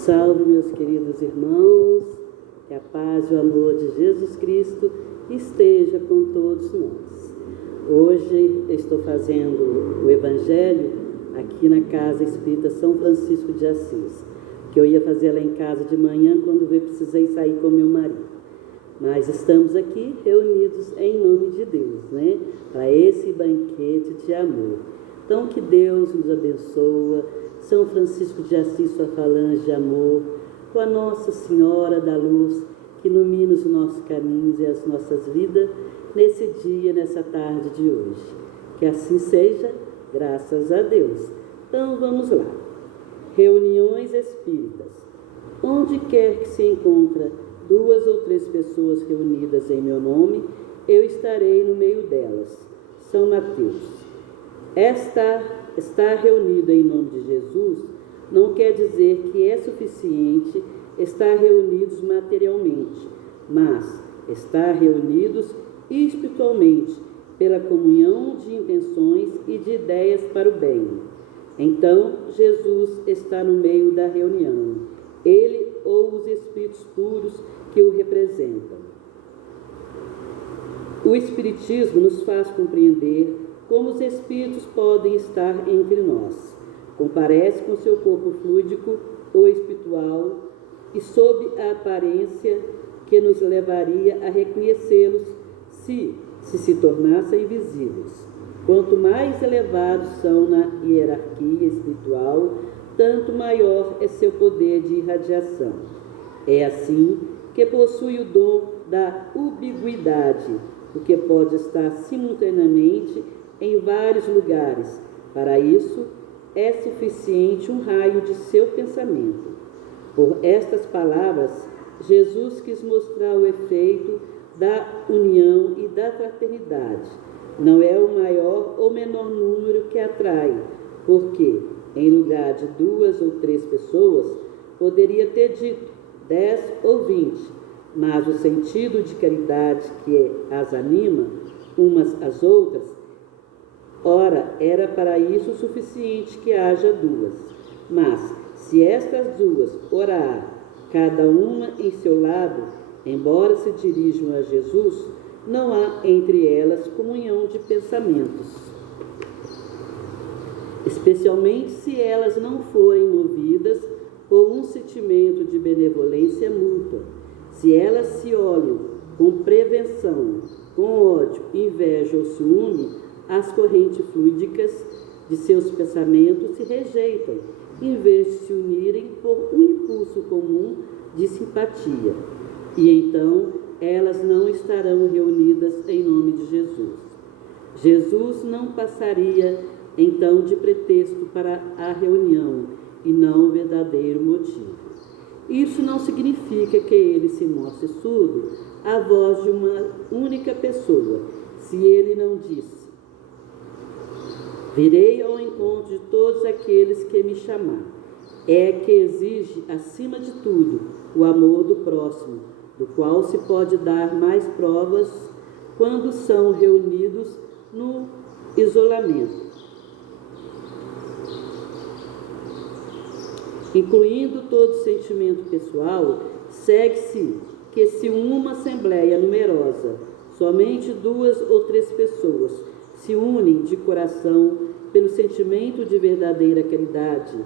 Salve, meus queridos irmãos, que a paz e o amor de Jesus Cristo esteja com todos nós. Hoje estou fazendo o Evangelho aqui na Casa Espírita São Francisco de Assis, que eu ia fazer lá em casa de manhã quando eu precisei sair com meu marido. Mas estamos aqui reunidos em nome de Deus, né? Para esse banquete de amor. Então, que Deus nos abençoe. São Francisco de Assis, sua falange de amor, com a Nossa Senhora da Luz, que ilumina os nossos caminhos e as nossas vidas nesse dia, nessa tarde de hoje. Que assim seja, graças a Deus. Então, vamos lá. Reuniões espíritas. Onde quer que se encontre 2 ou 3 pessoas reunidas em meu nome, eu estarei no meio delas. São Mateus. Estar reunido em nome de Jesus não quer dizer que é suficiente estar reunidos materialmente, mas estar reunidos espiritualmente pela comunhão de intenções e de ideias para o bem. Então, Jesus está no meio da reunião, ele ou os espíritos puros que o representam. O Espiritismo nos faz compreender como os espíritos podem estar entre nós. Comparece com seu corpo fluídico ou espiritual e sob a aparência que nos levaria a reconhecê-los se tornassem visíveis. Quanto mais elevados são na hierarquia espiritual, tanto maior é seu poder de irradiação. É assim que possui o dom da ubiguidade, porque pode estar simultaneamente em vários lugares. Para isso, é suficiente um raio de seu pensamento. Por estas palavras, Jesus quis mostrar o efeito da união e da fraternidade. Não é o maior ou menor número que atrai, porque, em lugar de 2 ou 3 pessoas, poderia ter dito 10 ou 20, mas o sentido de caridade que as anima umas às outras, ora, era para isso suficiente que haja 2. Mas, se estas 2 orar, cada uma em seu lado, embora se dirijam a Jesus, não há entre elas comunhão de pensamentos. Especialmente se elas não forem movidas por um sentimento de benevolência mútua. Se elas se olham com prevenção, com ódio, inveja ou ciúme, as correntes fluídicas de seus pensamentos se rejeitam, em vez de se unirem por um impulso comum de simpatia. E então elas não estarão reunidas em nome de Jesus. Jesus não passaria então de pretexto para a reunião e não o verdadeiro motivo. Isso não significa que ele se mostre surdo à voz de uma única pessoa, se ele não disse: virei ao encontro de todos aqueles que me chamar. É que exige, acima de tudo, o amor do próximo, do qual se pode dar mais provas quando são reunidos no isolamento. Incluindo todo sentimento pessoal, segue-se que se uma assembleia numerosa, somente 2 ou 3 pessoas, se unem de coração pelo sentimento de verdadeira caridade,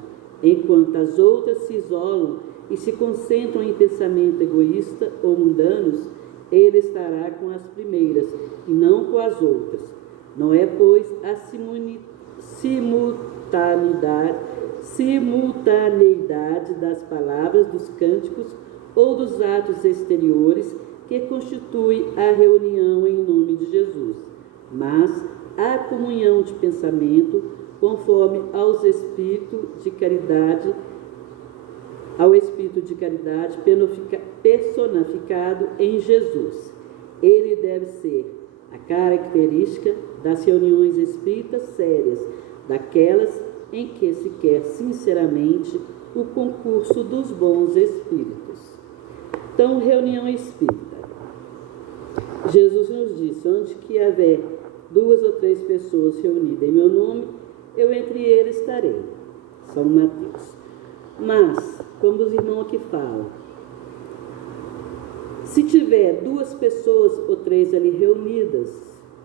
enquanto as outras se isolam e se concentram em pensamento egoísta ou mundanos, ele estará com as primeiras e não com as outras. Não é, pois, a simultaneidade das palavras, dos cânticos ou dos atos exteriores que constitui a reunião em nome de Jesus, mas a comunhão de pensamento conforme ao Espírito de caridade personificado em Jesus. Ele deve ser a característica das reuniões espíritas sérias, daquelas em que se quer sinceramente o concurso dos bons espíritos. Então, reunião espírita. Jesus nos disse: onde que houver 2 ou 3 pessoas reunidas em meu nome, eu entre eles estarei. São Mateus. Mas, como os irmãos aqui falam. Se tiver 2 pessoas ou 3 ali reunidas,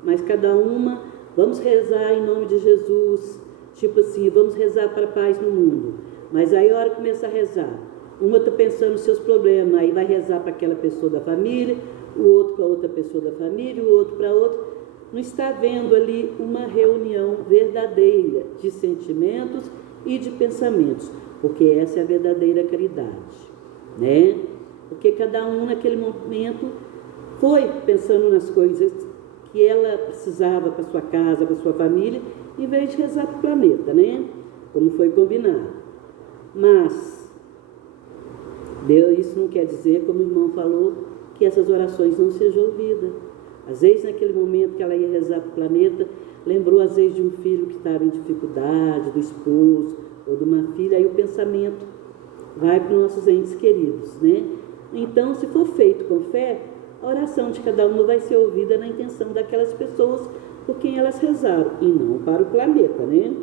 mas cada uma, vamos rezar em nome de Jesus, tipo assim, vamos rezar para a paz no mundo. Mas aí a hora que começa a rezar, uma está pensando nos seus problemas, aí vai rezar para aquela pessoa da família, o outro para outra pessoa da família, o outro para outra. Não está havendo ali uma reunião verdadeira de sentimentos e de pensamentos, porque essa é a verdadeira caridade, né? Porque cada um naquele momento foi pensando nas coisas que ela precisava para sua casa, para sua família, em vez de rezar para o planeta, né? Como foi combinado. Mas Deus, isso não quer dizer, como o irmão falou, que essas orações não sejam ouvidas. Às vezes, naquele momento que ela ia rezar para o planeta, lembrou às vezes de um filho que estava em dificuldade, do esposo, ou de uma filha, aí o pensamento vai para os nossos entes queridos, né? Então, se for feito com fé, a oração de cada uma vai ser ouvida na intenção daquelas pessoas por quem elas rezaram, e não para o planeta, né?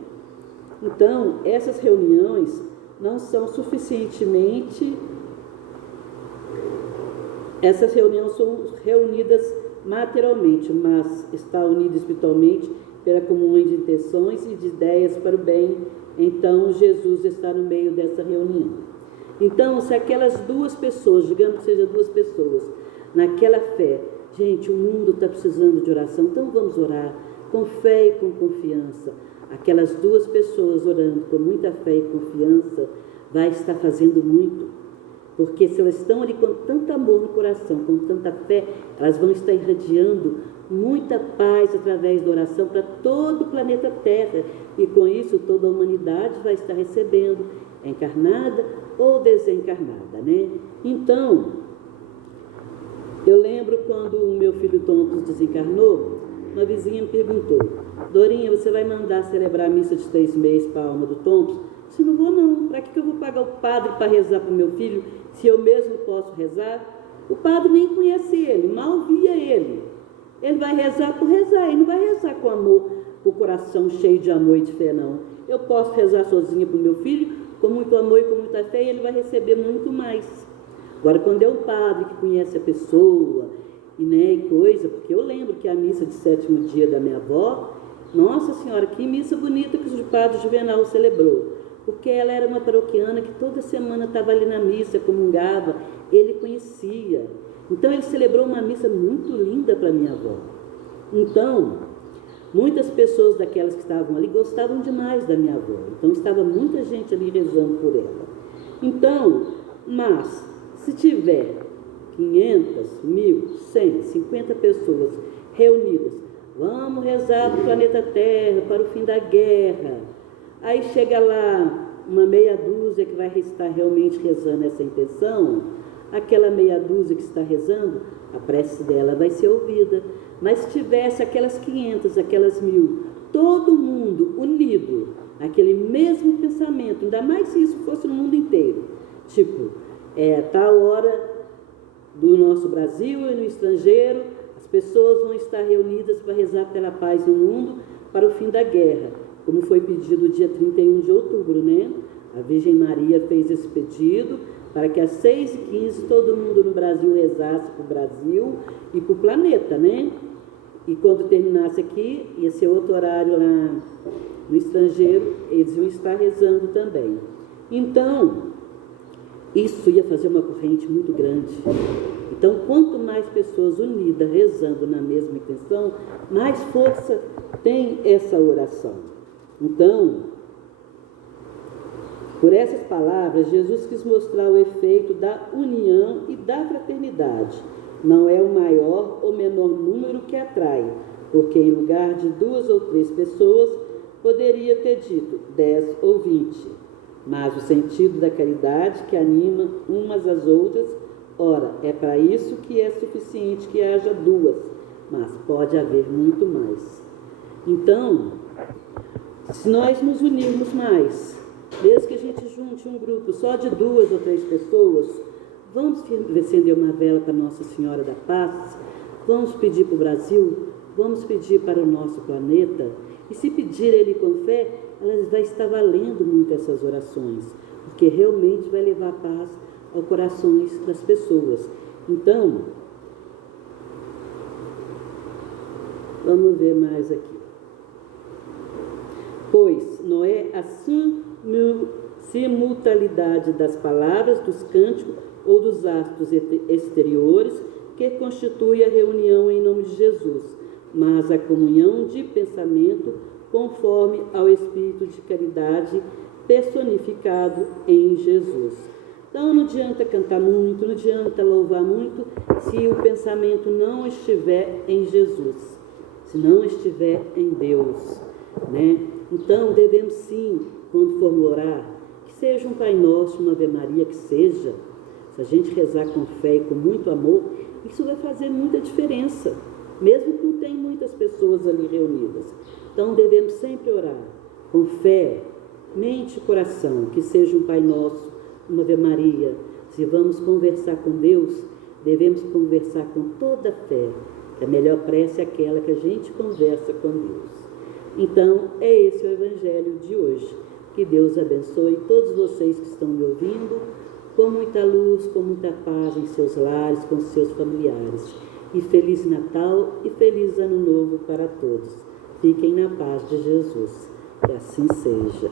Então, essas reuniões não são suficientemente... Essas reuniões são reunidas materialmente, mas está unida espiritualmente pela comunhão de intenções e de ideias para o bem. Então, Jesus está no meio dessa reunião. Então, se aquelas 2 pessoas, digamos que seja 2 pessoas, naquela fé, gente, o mundo está precisando de oração, então vamos orar com fé e com confiança. Aquelas 2 pessoas orando com muita fé e confiança, vai estar fazendo muito. Porque se elas estão ali com tanto amor no coração, com tanta fé, elas vão estar irradiando muita paz através da oração para todo o planeta Terra. E com isso toda a humanidade vai estar recebendo, encarnada ou desencarnada, né? Então, eu lembro quando o meu filho Thompson desencarnou, uma vizinha me perguntou: Dorinha, você vai mandar celebrar a missa de 3 meses para a alma do Thompson? Eu disse: não vou não. Para que eu vou pagar o padre para rezar para o meu filho, se eu mesmo posso rezar? O padre nem conhece ele, mal via ele. Ele vai rezar por rezar, ele não vai rezar com amor, com o coração cheio de amor e de fé, não. Eu posso rezar sozinha para o meu filho, com muito amor e com muita fé, e ele vai receber muito mais. Agora, quando é um padre que conhece a pessoa, e, né, e coisa, porque eu lembro que a missa de 7º dia da minha avó, nossa senhora, que missa bonita que o padre Juvenal celebrou. Porque ela era uma paroquiana que toda semana estava ali na missa, comungava, ele conhecia. Então ele celebrou uma missa muito linda para minha avó. Então, muitas pessoas daquelas que estavam ali gostavam demais da minha avó. Então estava muita gente ali rezando por ela. Então, mas se tiver 500, 1.000, 100, 50 pessoas reunidas, vamos rezar para o planeta Terra, para o fim da guerra. Aí chega lá uma meia dúzia que vai estar realmente rezando essa intenção, aquela meia dúzia que está rezando, a prece dela vai ser ouvida. Mas se tivesse aquelas 500, aquelas 1.000, todo mundo unido, aquele mesmo pensamento, ainda mais se isso fosse no mundo inteiro, tipo, tal hora do nosso Brasil e no estrangeiro, as pessoas vão estar reunidas para rezar pela paz no mundo, para o fim da guerra, como foi pedido dia 31 de outubro, né? A Virgem Maria fez esse pedido para que às 6h15 todo mundo no Brasil rezasse para o Brasil e para o planeta, né? E quando terminasse aqui, ia ser outro horário lá no estrangeiro, eles iam estar rezando também. Então, isso ia fazer uma corrente muito grande. Então, quanto mais pessoas unidas rezando na mesma intenção, mais força tem essa oração. Então, por essas palavras, Jesus quis mostrar o efeito da união e da fraternidade. Não é o maior ou menor número que atrai, porque em lugar de 2 ou 3 pessoas, poderia ter dito 10 ou 20. Mas o sentido da caridade que anima umas às outras, ora, é para isso que é suficiente que haja 2, mas pode haver muito mais. Então, se nós nos unirmos mais, desde que a gente junte um grupo só de 2 ou 3 pessoas, vamos acender uma vela para Nossa Senhora da Paz, vamos pedir para o Brasil, vamos pedir para o nosso planeta, e se pedir ele com fé, elas vai estar valendo muito essas orações, porque realmente vai levar paz aos corações das pessoas. Então, vamos ver mais aqui. Pois não é a simultaneidade das palavras, dos cânticos ou dos atos exteriores que constitui a reunião em nome de Jesus, mas a comunhão de pensamento conforme ao Espírito de caridade personificado em Jesus. Então não adianta cantar muito, não adianta louvar muito, se o pensamento não estiver em Jesus, se não estiver em Deus, né? Então devemos sim, quando formos orar, que seja um Pai Nosso, uma Ave Maria, que seja, se a gente rezar com fé e com muito amor, isso vai fazer muita diferença, mesmo que não tenha muitas pessoas ali reunidas. Então devemos sempre orar com fé, mente e coração, que seja um Pai Nosso, uma Ave Maria. Se vamos conversar com Deus, devemos conversar com toda a fé. A melhor prece é aquela que a gente conversa com Deus. Então, é esse o Evangelho de hoje. Que Deus abençoe todos vocês que estão me ouvindo, com muita luz, com muita paz em seus lares, com seus familiares. E Feliz Natal e Feliz Ano Novo para todos. Fiquem na paz de Jesus. Que assim seja.